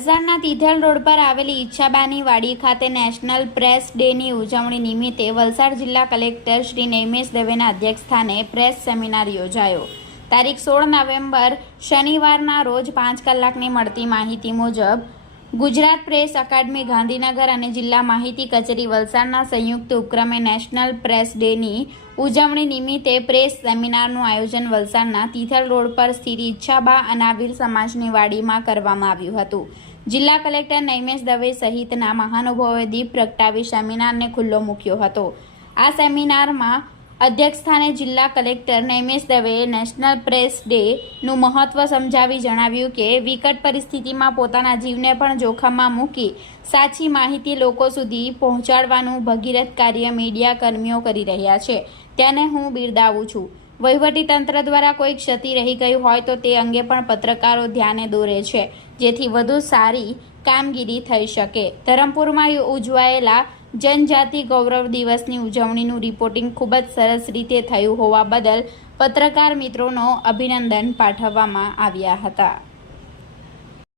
વલસાડના તિથલ રોડ પર આવેલી ઈચ્છાબાની વાડી ખાતે નેશનલ પ્રેસ ડેની ઉજવણી નિમિત્તે વલસાડ જિલ્લા કલેક્ટર શ્રી નૈમેશ દવેના અધ્યક્ષસ્થાને પ્રેસ સેમિનાર યોજાયો। તારીખ 16 નવેમ્બર શનિવારના રોજ 5 કલાકની મળતી માહિતી મુજબ ગુજરાત પ્રેસ અકાદમી ગાંધીનગર અને જિલ્લા માહિતી કચેરી વલસાડના સંયુક્ત ઉપક્રમે નેશનલ પ્રેસ ડેની ઉજવણી નિમિત્તે પ્રેસ સેમિનારનું આયોજન વલસાડના તિથલ રોડ પર સ્થિત ઈચ્છાબા અનાવિલ સમાજની વાડીમાં કરવામાં આવ્યું હતું। જિલ્લા કલેક્ટર નૈમેશ દવે સહિતના મહાનુભાવોએ દીપ પ્રગટાવી સેમિનારને ખુલ્લો મૂક્યો હતો। આ સેમિનારમાં અધ્યક્ષસ્થાને જિલ્લા કલેક્ટર નૈમેશ દવેએ નેશનલ પ્રેસ ડેનું મહત્વ સમજાવી જણાવ્યું કે વિકટ પરિસ્થિતિમાં પોતાના જીવને પણ જોખમમાં મૂકી સાચી માહિતી લોકો સુધી પહોંચાડવાનું ભગીરથ કાર્ય મીડિયા કર્મીઓ કરી રહ્યા છે, તેને હું બિરદાવું છું। વહીવટીતંત્ર દ્વારા કોઈ ક્ષતિ રહી ગઈ હોય તો તે અંગે પણ પત્રકારો ધ્યાને દોરે છે, જેથી વધુ સારી કામગીરી થઈ શકે। ધરમપુરમાં ઉજવાયેલા જનજાતિ ગૌરવ દિવસની ઉજવણીનું રિપોર્ટિંગ ખૂબ જ સરસ રીતે થયું હોવા બદલ પત્રકાર મિત્રોનો અભિનંદન પાઠવવામાં આવ્યા હતા।